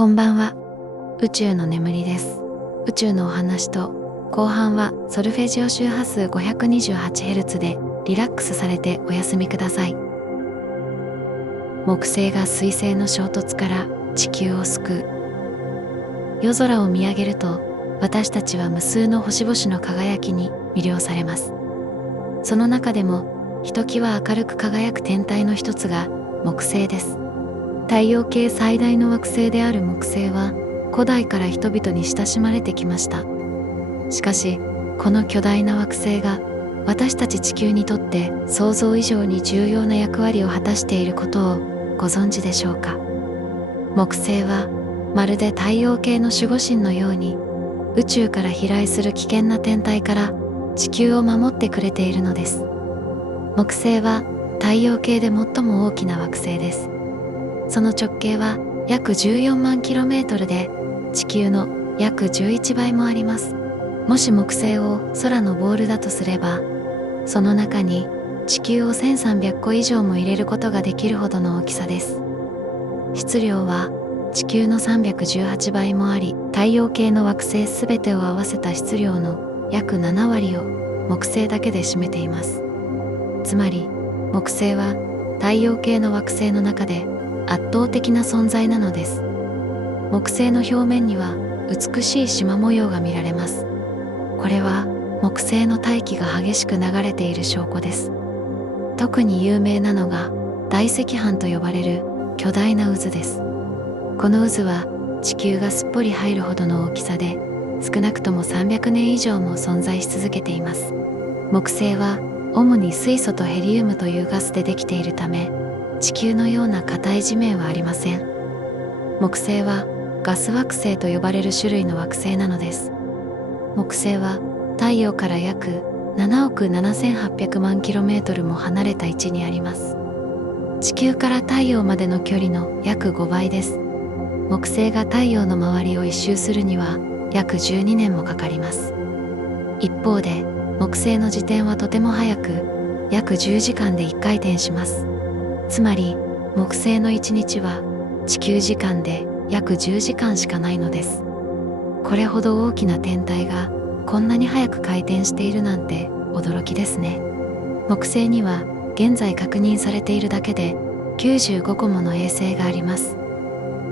こんばんは。宇宙の眠りです。宇宙のお話と後半はソルフェジオ周波数 528Hz でリラックスされてお休みください。木星が水星の衝突から地球を救う。夜空を見上げると私たちは無数の星々の輝きに魅了されます。その中でもひときわ明るく輝く天体の一つが木星です。太陽系最大の惑星である木星は古代から人々に親しまれてきました。しかしこの巨大な惑星が私たち地球にとって想像以上に重要な役割を果たしていることをご存知でしょうか。木星はまるで太陽系の守護神のように宇宙から飛来する危険な天体から地球を守ってくれているのです。木星は太陽系で最も大きな惑星です。その直径は約14万 km で地球の約11倍もあります。もし木星を空のボールだとすれば、その中に地球を1300個以上も入れることができるほどの大きさです。質量は地球の318倍もあり、太陽系の惑星すべてを合わせた質量の約7割を木星だけで占めています。つまり木星は太陽系の惑星の中で圧倒的な存在なのです。木星の表面には美しい縞模様が見られます。これは木星の大気が激しく流れている証拠です。特に有名なのが大赤斑と呼ばれる巨大な渦です。この渦は地球がすっぽり入るほどの大きさで、少なくとも300年以上も存在し続けています。木星は主に水素とヘリウムというガスでできているため、地球のような硬い地面はありません。木星はガス惑星と呼ばれる種類の惑星なのです。木星は太陽から約7億7800万 km も離れた位置にあります。地球から太陽までの距離の約5倍です。木星が太陽の周りを一周するには約12年もかかります。一方で木星の自転はとても速く、約10時間で1回転します。つまり木星の1日は地球時間で約10時間しかないのです。これほど大きな天体がこんなに早く回転しているなんて驚きですね。木星には現在確認されているだけで95個もの衛星があります。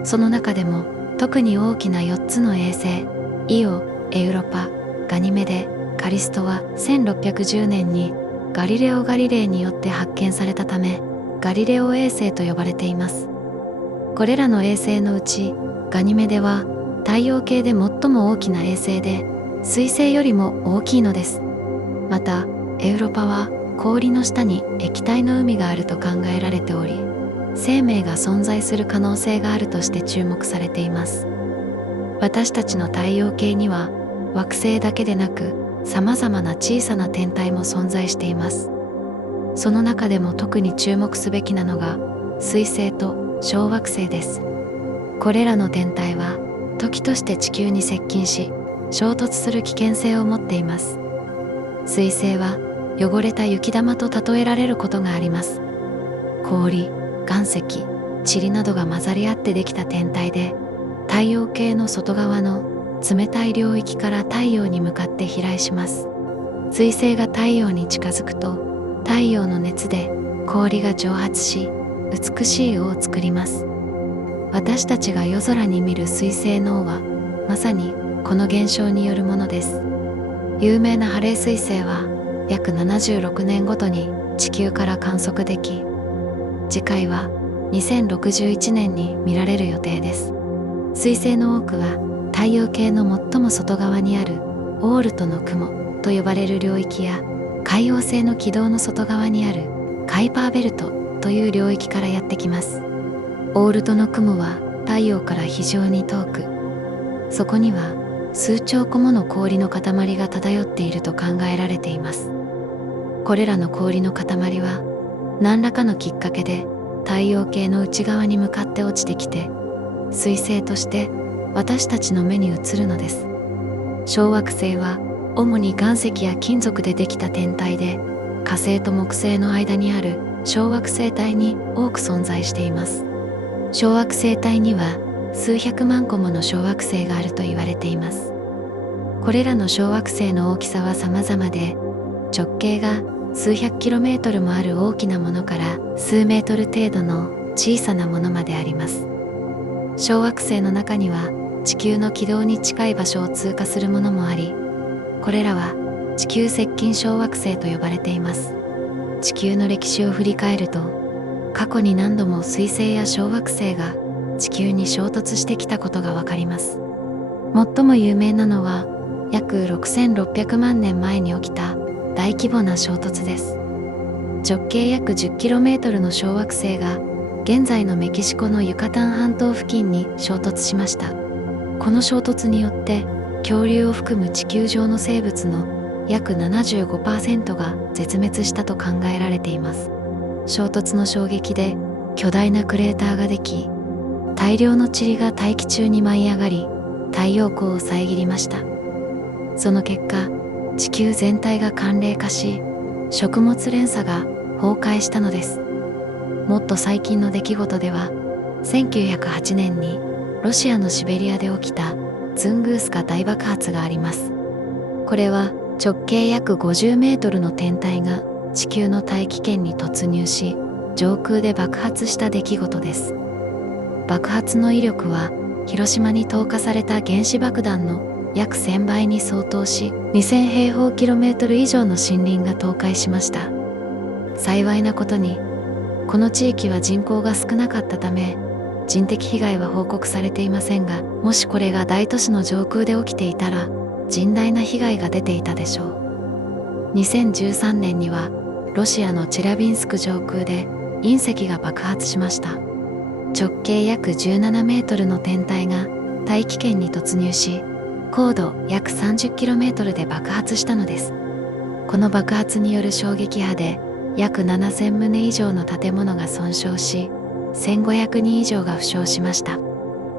その中でも特に大きな4つの衛星、イオ、エウロパ、ガニメデ、カリストは1610年にガリレオ・ガリレイによって発見されたため、ガリレオ衛星と呼ばれています。これらの衛星のうちガニメデは太陽系で最も大きな衛星で、水星よりも大きいのです。またエウロパは氷の下に液体の海があると考えられており、生命が存在する可能性があるとして注目されています。私たちの太陽系には惑星だけでなく様々な小さな天体も存在しています。その中でも特に注目すべきなのが水星と小惑星です。これらの天体は時として地球に接近し衝突する危険性を持っています。水星は汚れた雪玉と例えられることがあります。氷、岩石、塵などが混ざり合ってできた天体で、太陽系の外側の冷たい領域から太陽に向かって飛来します。水星が太陽に近づくと太陽の熱で氷が蒸発し、美しい尾を作ります。私たちが夜空に見る水星の尾はまさにこの現象によるものです。有名なハレー彗星は約76年ごとに地球から観測でき、次回は2061年に見られる予定です。彗星の多くは太陽系の最も外側にあるオールトの雲と呼ばれる領域や、海王星の軌道の外側にあるカイパーベルトという領域からやってきます。オールトの雲は太陽から非常に遠く、そこには数兆個もの氷の塊が漂っていると考えられています。これらの氷の塊は何らかのきっかけで太陽系の内側に向かって落ちてきて、彗星として私たちの目に映るのです。小惑星は主に岩石や金属でできた天体で、火星と木星の間にある小惑星帯に多く存在しています。小惑星帯には数百万個もの小惑星があると言われています。これらの小惑星の大きさは様々で、直径が数百キロメートルもある大きなものから数メートル程度の小さなものまであります。小惑星の中には地球の軌道に近い場所を通過するものもあり、これらは地球接近小惑星と呼ばれています。地球の歴史を振り返ると、過去に何度も水星や小惑星が地球に衝突してきたことがわかります。最も有名なのは約6600万年前に起きた大規模な衝突です。直径約 10km の小惑星が現在のメキシコのユカタン半島付近に衝突しました。この衝突によって恐竜を含む地球上の生物の約 75% が絶滅したと考えられています。衝突の衝撃で巨大なクレーターができ、大量の塵が大気中に舞い上がり、太陽光を遮りました。その結果、地球全体が寒冷化し、食物連鎖が崩壊したのです。もっと最近の出来事では、1908年にロシアのシベリアで起きたツングースカ大爆発があります。これは直径約50メートルの天体が地球の大気圏に突入し、上空で爆発した出来事です。爆発の威力は広島に投下された原子爆弾の約1000倍に相当し、2000平方キロメートル以上の森林が倒壊しました。幸いなことに、この地域は人口が少なかったため、人的被害は報告されていませんが、もしこれが大都市の上空で起きていたら、甚大な被害が出ていたでしょう。2013年には、ロシアのチェリャビンスク上空で隕石が爆発しました。直径約17メートルの天体が大気圏に突入し、高度約 30km で爆発したのです。この爆発による衝撃波で約7000棟以上の建物が損傷し、1500人以上が負傷しました。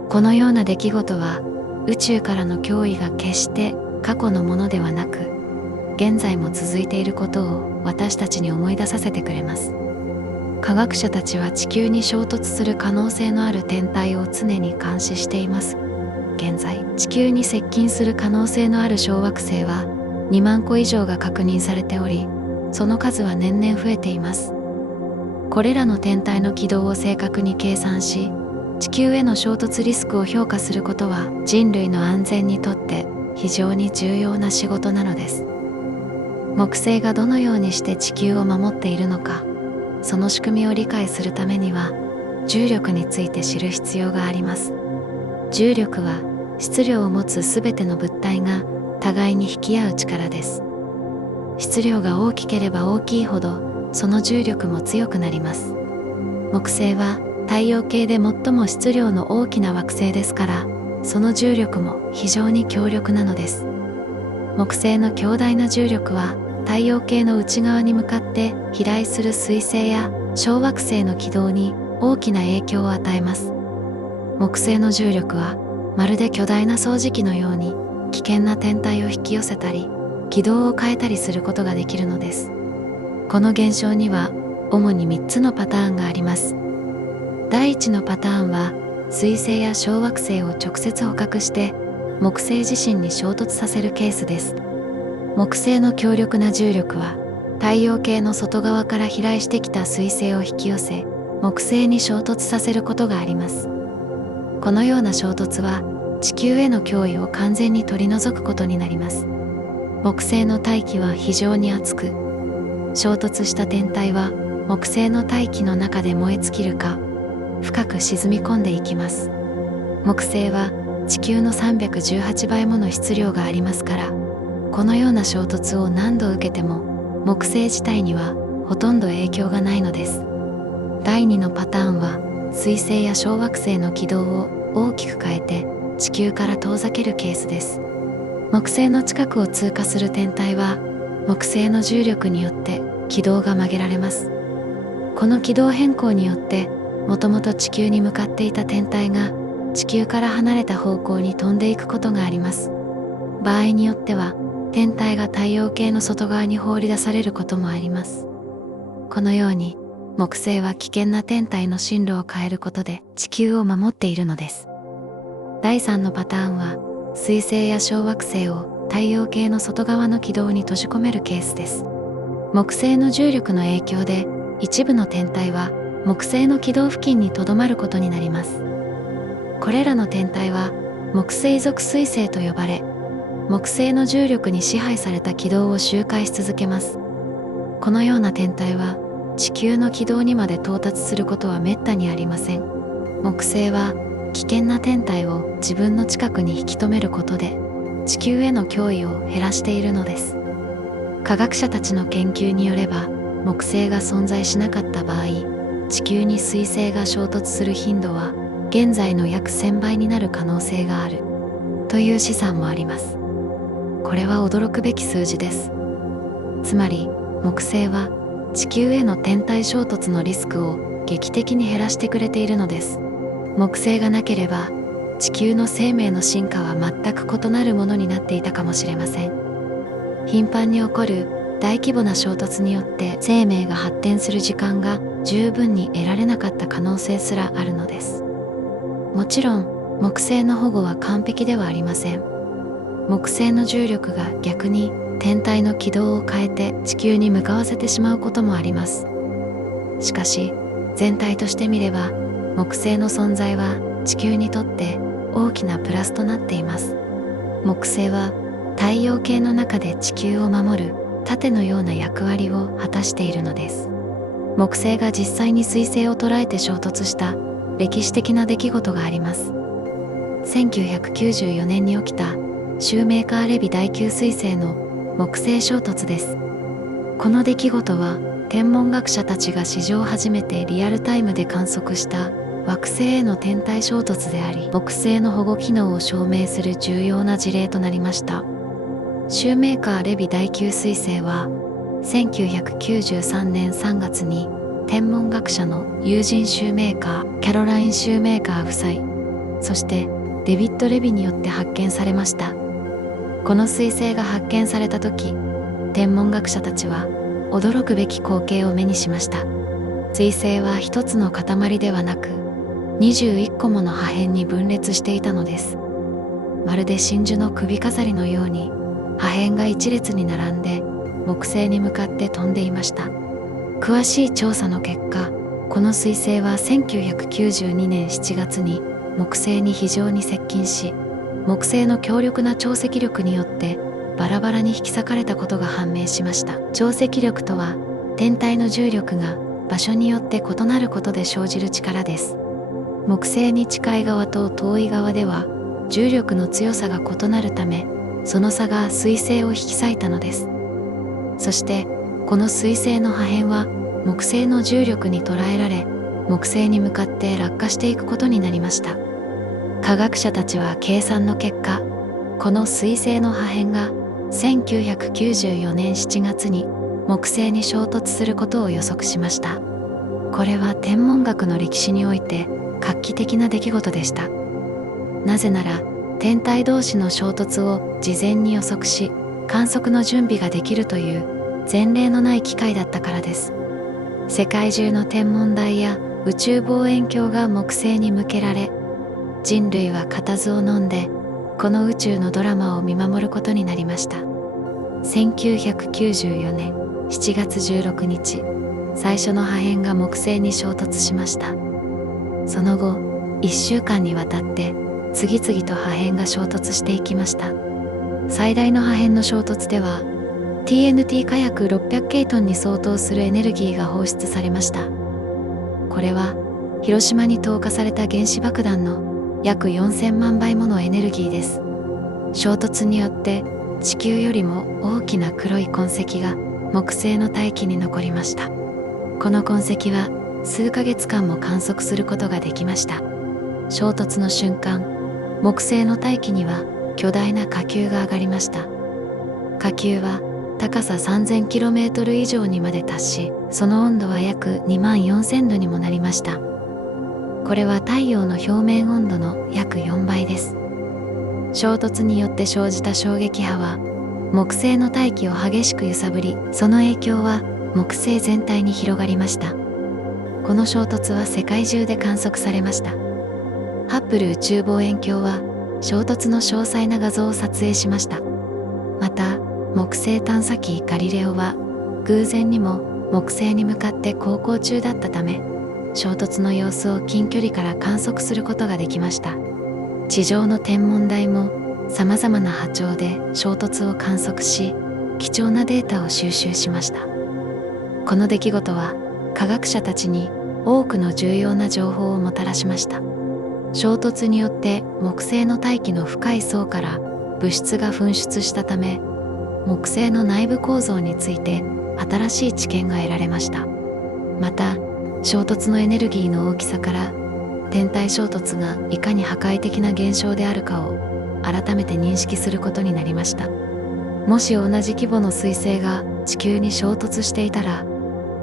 このような出来事は宇宙からの脅威が決して過去のものではなく、現在も続いていることを私たちに思い出させてくれます。科学者たちは地球に衝突する可能性のある天体を常に監視しています。現在、地球に接近する可能性のある小惑星は2万個以上が確認されており、その数は年々増えています。これらの天体の軌道を正確に計算し、地球への衝突リスクを評価することは人類の安全にとって非常に重要な仕事なのです。木星がどのようにして地球を守っているのか、その仕組みを理解するためには、重力について知る必要があります。重力は質量を持つすべての物体が互いに引き合う力です。質量が大きければ大きいほど、その重力も強くなります。木星は太陽系で最も質量の大きな惑星ですから、その重力も非常に強力なのです。木星の強大な重力は太陽系の内側に向かって飛来する水星や小惑星の軌道に大きな影響を与えます。木星の重力はまるで巨大な掃除機のように危険な天体を引き寄せたり、軌道を変えたりすることができるのです。この現象には主に3つのパターンがあります。第1のパターンは、水星や小惑星を直接捕獲して木星自身に衝突させるケースです。木星の強力な重力は太陽系の外側から飛来してきた水星を引き寄せ、木星に衝突させることがあります。このような衝突は地球への脅威を完全に取り除くことになります。木星の大気は非常に熱く、衝突した天体は木星の大気の中で燃え尽きるか、深く沈み込んでいきます。木星は地球の318倍もの質量がありますから、このような衝突を何度受けても木星自体にはほとんど影響がないのです。第2のパターンは、水星や小惑星の軌道を大きく変えて地球から遠ざけるケースです。木星の近くを通過する天体は木星の重力によって軌道が曲げられます。この軌道変更によってもともと地球に向かっていた天体が地球から離れた方向に飛んでいくことがあります。場合によっては天体が太陽系の外側に放り出されることもあります。このように木星は危険な天体の進路を変えることで地球を守っているのです。第3のパターンは水星や小惑星を太陽系の外側の軌道に閉じ込めるケースです。木星の重力の影響で一部の天体は木星の軌道付近にとどまることになります。これらの天体は木星属水星と呼ばれ、木星の重力に支配された軌道を周回し続けます。このような天体は地球の軌道にまで到達することはめったにありません。木星は危険な天体を自分の近くに引き止めることで地球への脅威を減らしているのです。科学者たちの研究によれば、木星が存在しなかった場合、地球に水星が衝突する頻度は現在の約1000倍になる可能性があるという試算もあります。これは驚くべき数字です。つまり木星は地球への天体衝突のリスクを劇的に減らしてくれているのです。木星がなければ地球の生命の進化は全く異なるものになっていたかもしれません。頻繁に起こる大規模な衝突によって生命が発展する時間が十分に得られなかった可能性すらあるのです。もちろん木星の保護は完璧ではありません。木星の重力が逆に天体の軌道を変えて地球に向かわせてしまうこともあります。しかし全体として見れば木星の存在は地球にとって大きなプラスとなっています。木星は太陽系の中で地球を守る盾のような役割を果たしているのです。木星が実際に水星を捉えて衝突した歴史的な出来事があります。1994年に起きたシューメーカー・レビ第9彗星の木星衝突です。この出来事は天文学者たちが史上初めてリアルタイムで観測した惑星への天体衝突であり、木星の保護機能を証明する重要な事例となりました。シューメーカー・レビ第9彗星は1993年3月に天文学者のユージン・シューメーカー、キャロライン・シューメーカー夫妻、そしてデビッド・レビによって発見されました。この彗星が発見された時、天文学者たちは驚くべき光景を目にしました。彗星は一つの塊ではなく21個もの破片に分裂していたのです。まるで真珠の首飾りのように破片が一列に並んで木星に向かって飛んでいました。詳しい調査の結果、この彗星は1992年7月に木星に非常に接近し、木星の強力な潮汐力によってバラバラに引き裂かれたことが判明しました。潮汐力とは天体の重力が場所によって異なることで生じる力です。木星に近い側と遠い側では重力の強さが異なるため、その差が彗星を引き裂いたのです。そしてこの彗星の破片は木星の重力に捉えられ、木星に向かって落下していくことになりました。科学者たちは計算の結果、この彗星の破片が1994年7月に木星に衝突することを予測しました。これは天文学の歴史において画期的な出来事でした。なぜなら天体同士の衝突を事前に予測し観測の準備ができるという前例のない機会だったからです。世界中の天文台や宇宙望遠鏡が木星に向けられ、人類は固唾を飲んでこの宇宙のドラマを見守ることになりました。1994年7月16日、最初の破片が木星に衝突しました。その後1週間にわたって次々と破片が衝突していきました。最大の破片の衝突では TNT 火薬600ケイトンに相当するエネルギーが放出されました。これは広島に投下された原子爆弾の約4000万倍ものエネルギーです。衝突によって地球よりも大きな黒い痕跡が木星の大気に残りました。この痕跡は数ヶ月間も観測することができました。衝突の瞬間、木星の大気には巨大な火球が上がりました。火球は高さ 3000km 以上にまで達し、その温度は約24000度にもなりました。これは太陽の表面温度の約4倍です。衝突によって生じた衝撃波は木星の大気を激しく揺さぶり、その影響は木星全体に広がりました。この衝突は世界中で観測されました。ハッブル宇宙望遠鏡は衝突の詳細な画像を撮影しました。また木星探査機ガリレオは偶然にも木星に向かって航行中だったため、衝突の様子を近距離から観測することができました。地上の天文台もさまざまな波長で衝突を観測し、貴重なデータを収集しました。この出来事は科学者たちに多くの重要な情報をもたらしました。衝突によって木星の大気の深い層から物質が噴出したため、木星の内部構造について新しい知見が得られました。また衝突のエネルギーの大きさから天体衝突がいかに破壊的な現象であるかを改めて認識することになりました。もし同じ規模の彗星が地球に衝突していたら、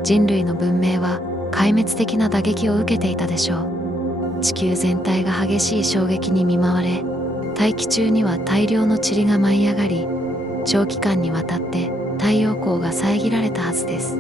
人類の文明は壊滅的な打撃を受けていたでしょう。地球全体が激しい衝撃に見舞われ、大気中には大量の塵が舞い上がり、長期間にわたって太陽光が遮られたはずです。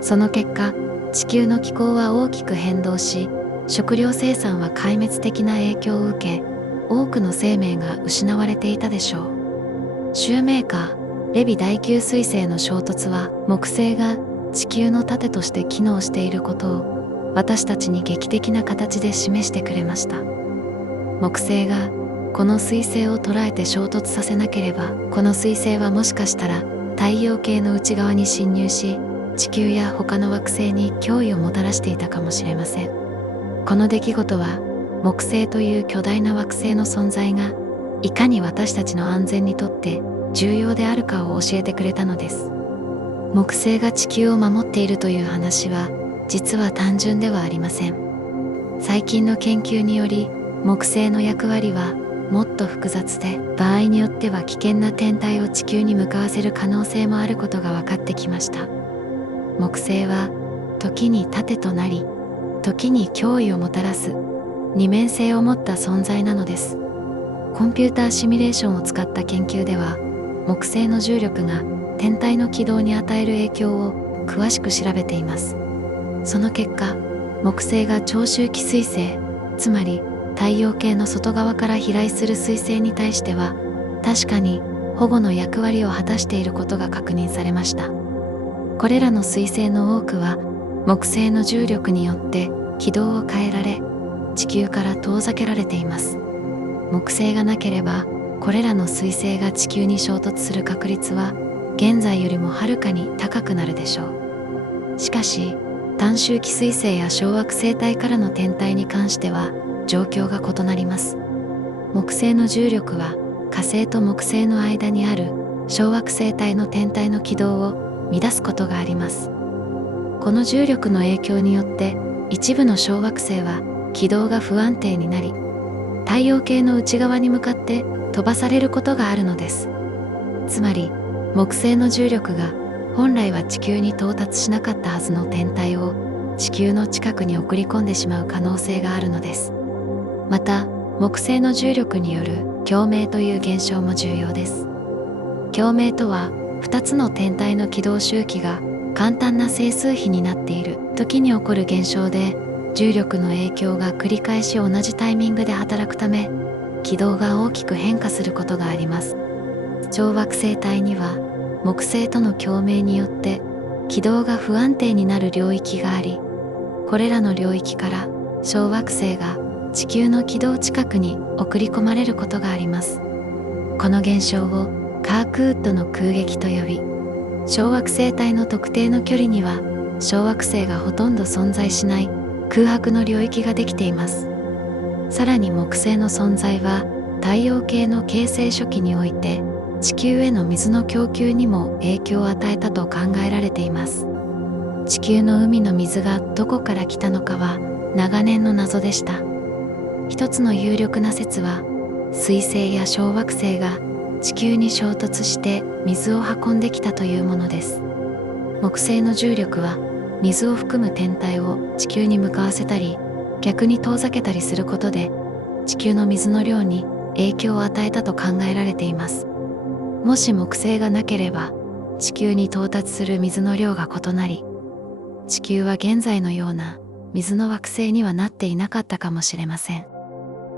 その結果、地球の気候は大きく変動し、食料生産は壊滅的な影響を受け、多くの生命が失われていたでしょう。シューメーカー、レビ第9彗星の衝突は、木星が地球の盾として機能していることを私たちに劇的な形で示してくれました。木星がこの彗星を捉えて衝突させなければ、この彗星はもしかしたら太陽系の内側に侵入し、地球や他の惑星に脅威をもたらしていたかもしれません。この出来事は、木星という巨大な惑星の存在がいかに私たちの安全にとって重要であるかを教えてくれたのです。木星が地球を守っているという話は実は単純ではありません。最近の研究により、木星の役割はもっと複雑で、場合によっては危険な天体を地球に向かわせる可能性もあることが分かってきました。木星は時に盾となり、時に脅威をもたらす二面性を持った存在なのです。コンピューターシミュレーションを使った研究では、木星の重力が天体の軌道に与える影響を詳しく調べています。その結果、木星が長周期彗星、つまり太陽系の外側から飛来する彗星に対しては、確かに保護の役割を果たしていることが確認されました。これらの彗星の多くは、木星の重力によって軌道を変えられ、地球から遠ざけられています。木星がなければ、これらの彗星が地球に衝突する確率は現在よりもはるかに高くなるでしょう。しかし、短周期彗星や小惑星帯からの天体に関しては状況が異なります。木星の重力は火星と木星の間にある小惑星帯の天体の軌道を乱すことがあります。この重力の影響によって一部の小惑星は軌道が不安定になり、太陽系の内側に向かって飛ばされることがあるのです。つまり、木星の重力が本来は地球に到達しなかったはずの天体を地球の近くに送り込んでしまう可能性があるのです。また、木星の重力による共鳴という現象も重要です。共鳴とは、2つの天体の軌道周期が簡単な整数比になっている時に起こる現象で、重力の影響が繰り返し同じタイミングで働くため、軌道が大きく変化することがあります。小惑星帯には木星との共鳴によって軌道が不安定になる領域があり、これらの領域から小惑星が地球の軌道近くに送り込まれることがあります。この現象をカークウッドの空撃と呼び、小惑星帯の特定の距離には小惑星がほとんど存在しない空白の領域ができています。さらに木星の存在は太陽系の形成初期において地球への水の供給にも影響を与えたと考えられています。地球の海の水がどこから来たのかは長年の謎でした。一つの有力な説は、彗星や小惑星が地球に衝突して水を運んできたというものです。木星の重力は水を含む天体を地球に向かわせたり、逆に遠ざけたりすることで地球の水の量に影響を与えたと考えられています。もし木星がなければ地球に到達する水の量が異なり、地球は現在のような水の惑星にはなっていなかったかもしれません。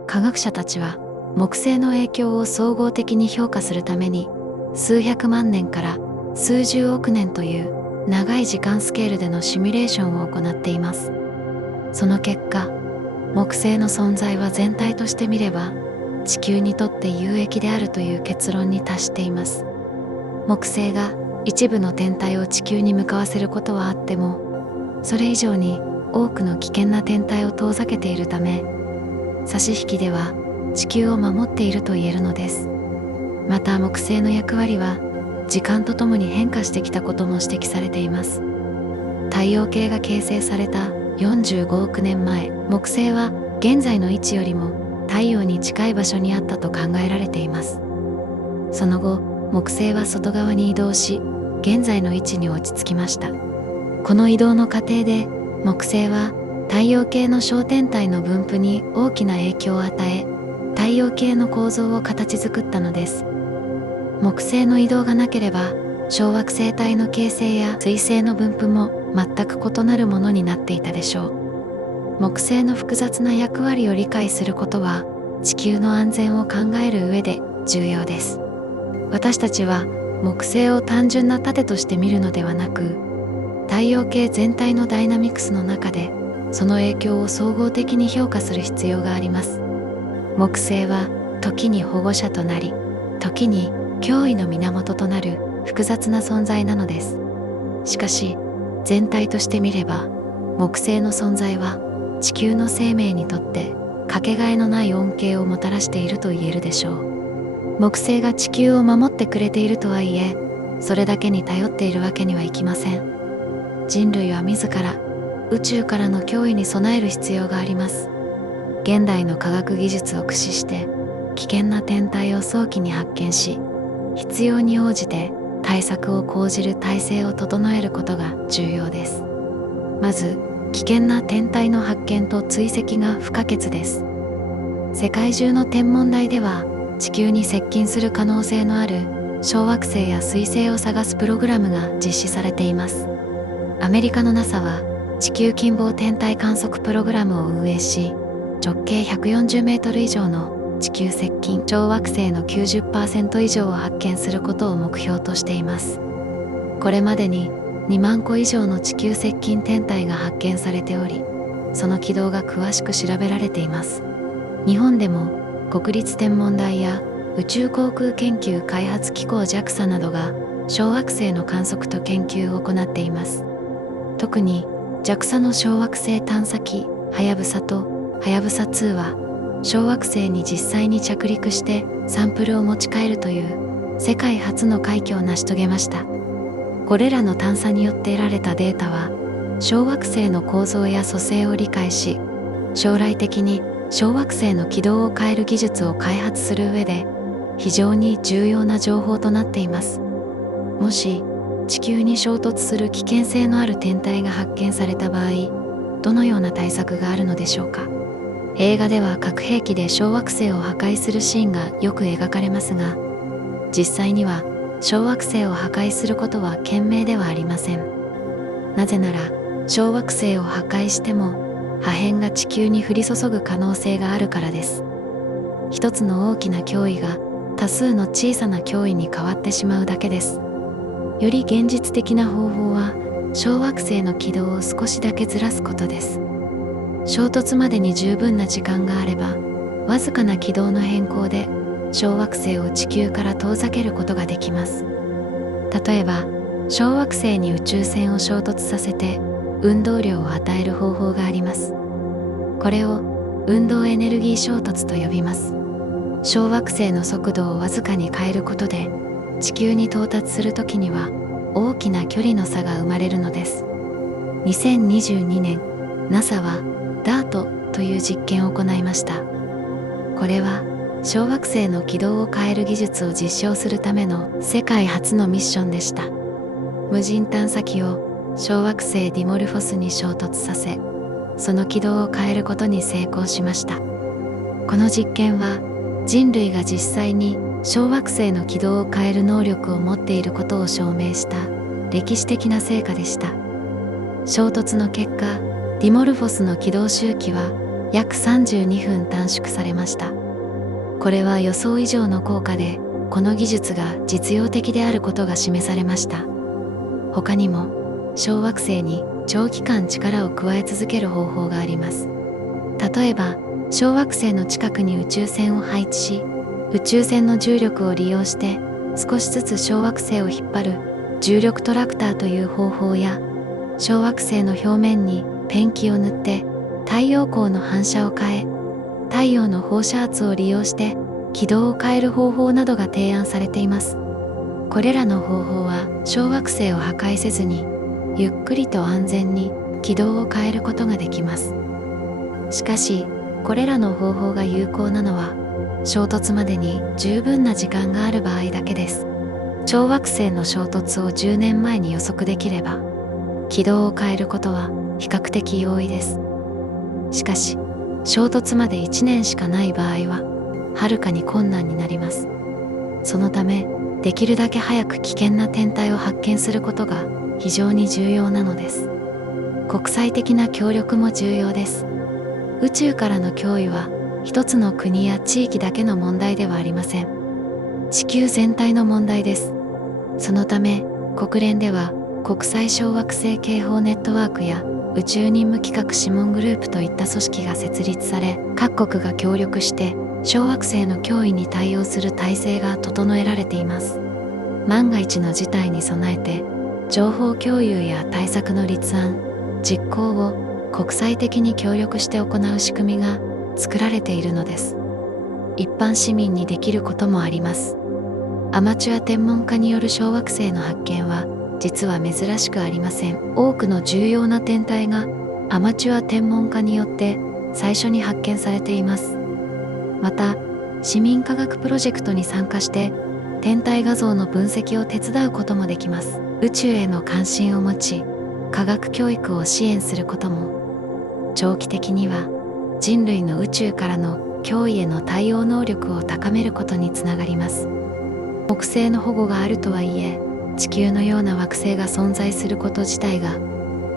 科学者たちは木星の影響を総合的に評価するために数百万年から数十億年という長い時間スケールでのシミュレーションを行っています。その結果、木星の存在は全体として見れば地球にとって有益であるという結論に達しています。木星が一部の天体を地球に向かわせることはあっても、それ以上に多くの危険な天体を遠ざけているため、差し引きでは地球を守っていると言えるのです。また木星の役割は時間とともに変化してきたことも指摘されています。太陽系が形成された45億年前、木星は現在の位置よりも太陽に近い場所にあったと考えられています。その後、木星は外側に移動し、現在の位置に落ち着きました。この移動の過程で、木星は太陽系の小天体の分布に大きな影響を与え、太陽系の構造を形作ったのです。木星の移動がなければ、小惑星帯の形成や彗星の分布も全く異なるものになっていたでしょう。木星の複雑な役割を理解することは、地球の安全を考える上で重要です。私たちは木星を単純な盾として見るのではなく、太陽系全体のダイナミクスの中でその影響を総合的に評価する必要があります。木星は時に保護者となり、時に脅威の源となる複雑な存在なのです。しかし全体として見れば、木星の存在は地球の生命にとってかけがえのない恩恵をもたらしていると言えるでしょう。木星が地球を守ってくれているとはいえ、それだけに頼っているわけにはいきません。人類は自ら宇宙からの脅威に備える必要があります。現代の科学技術を駆使して危険な天体を早期に発見し、必要に応じて対策を講じる体制を整えることが重要です。まず、危険な天体の発見と追跡が不可欠です。世界中の天文台では、地球に接近する可能性のある小惑星や彗星を探すプログラムが実施されています。アメリカの NASA は地球近傍天体観測プログラムを運営し、直径140メートル以上の地球接近小惑星の 90% 以上を発見することを目標としています。これまでに2万個以上の地球接近天体が発見されており、その軌道が詳しく調べられています。日本でも国立天文台や宇宙航空研究開発機構 JAXA などが小惑星の観測と研究を行っています。特に JAXA の小惑星探査機はやぶさとはやぶさ2は小惑星に実際に着陸してサンプルを持ち帰るという世界初の快挙を成し遂げました。これらの探査によって得られたデータは小惑星の構造や組成を理解し、将来的に小惑星の軌道を変える技術を開発する上で非常に重要な情報となっています。もし地球に衝突する危険性のある天体が発見された場合、どのような対策があるのでしょうか。映画では核兵器で小惑星を破壊するシーンがよく描かれますが、実際には小惑星を破壊することは賢明ではありません。なぜなら小惑星を破壊しても破片が地球に降り注ぐ可能性があるからです。一つの大きな脅威が多数の小さな脅威に変わってしまうだけです。より現実的な方法は小惑星の軌道を少しだけずらすことです。衝突までに十分な時間があれば、わずかな軌道の変更で小惑星を地球から遠ざけることができます。例えば、小惑星に宇宙船を衝突させて運動量を与える方法があります。これを運動エネルギー衝突と呼びます。小惑星の速度をわずかに変えることで、地球に到達するときには大きな距離の差が生まれるのです。2022年、NASA は DART という実験を行いました。これは小惑星の軌道を変える技術を実証するための世界初のミッションでした。無人探査機を小惑星ディモルフォスに衝突させ、その軌道を変えることに成功しました。この実験は人類が実際に小惑星の軌道を変える能力を持っていることを証明した歴史的な成果でした。衝突の結果、ディモルフォスの軌道周期は約32分短縮されました。これは予想以上の効果で、この技術が実用的であることが示されました。他にも小惑星に長期間力を加え続ける方法があります。例えば小惑星の近くに宇宙船を配置し、宇宙船の重力を利用して少しずつ小惑星を引っ張る重力トラクターという方法や、小惑星の表面にペンキを塗って太陽光の反射を変え、太陽の放射圧を利用して軌道を変える方法などが提案されています。これらの方法は小惑星を破壊せずに、ゆっくりと安全に軌道を変えることができます。しかし、これらの方法が有効なのは、衝突までに十分な時間がある場合だけです。小惑星の衝突を10年前に予測できれば、軌道を変えることは比較的容易です。しかし、衝突まで1年しかない場合は、はるかに困難になります。そのため、できるだけ早く危険な天体を発見することが非常に重要なのです。国際的な協力も重要です。宇宙からの脅威は一つの国や地域だけの問題ではありません。地球全体の問題です。そのため、国連では国際小惑星警報ネットワークや宇宙任務企画諮問グループといった組織が設立され、各国が協力して小惑星の脅威に対応する体制が整えられています。万が一の事態に備えて、情報共有や対策の立案、実行を国際的に協力して行う仕組みが作られているのです。一般市民にできることもあります。アマチュア天文家による小惑星の発見は実は珍しくありません。多くの重要な天体がアマチュア天文家によって最初に発見されています。また、市民科学プロジェクトに参加して天体画像の分析を手伝うこともできます。宇宙への関心を持ち、科学教育を支援することも、長期的には人類の宇宙からの脅威への対応能力を高めることにつながります。木星の保護があるとはいえ、地球のような惑星が存在すること自体が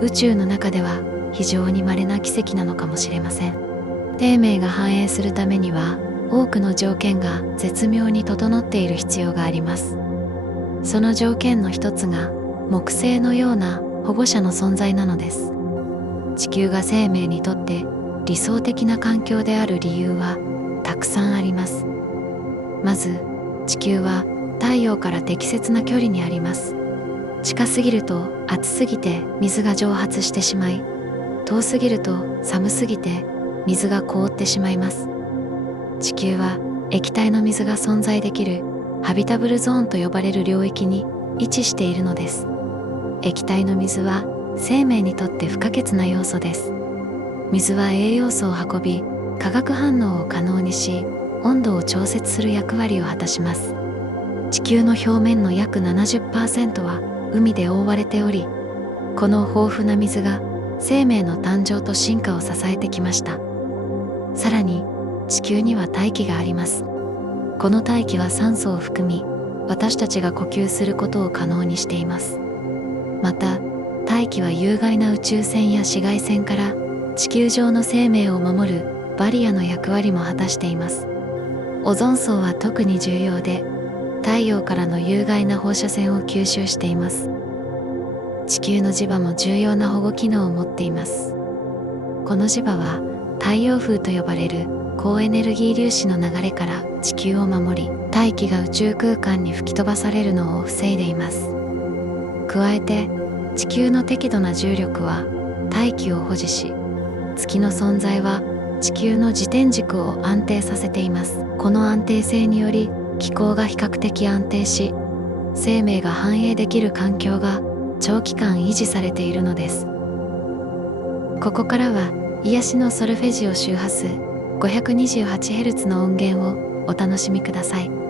宇宙の中では非常に稀な奇跡なのかもしれません。生命が繁栄するためには多くの条件が絶妙に整っている必要があります。その条件の一つが木星のような保護者の存在なのです。地球が生命にとって理想的な環境である理由はたくさんあります。まず、地球は太陽から適切な距離にあります。近すぎると暑すぎて水が蒸発してしまい、遠すぎると寒すぎて水が凍ってしまいます。地球は液体の水が存在できるハビタブルゾーンと呼ばれる領域に位置しているのです。液体の水は生命にとって不可欠な要素です。水は栄養素を運び、化学反応を可能にし、温度を調節する役割を果たします。地球の表面の約 70% は海で覆われており、この豊富な水が生命の誕生と進化を支えてきました。さらに、地球には大気があります。この大気は酸素を含み、私たちが呼吸することを可能にしています。また、大気は有害な宇宙線や紫外線から地球上の生命を守るバリアの役割も果たしています。オゾン層は特に重要で、太陽からの有害な放射線を吸収しています。地球の磁場も重要な保護機能を持っています。この磁場は太陽風と呼ばれる高エネルギー粒子の流れから地球を守り、大気が宇宙空間に吹き飛ばされるのを防いでいます。加えて、地球の適度な重力は大気を保持し、月の存在は地球の自転軸を安定させています。この安定性により気候が比較的安定し、生命が繁栄できる環境が長期間維持されているのです。ここからは癒しのソルフェジオ周波数 528Hz の音源をお楽しみください。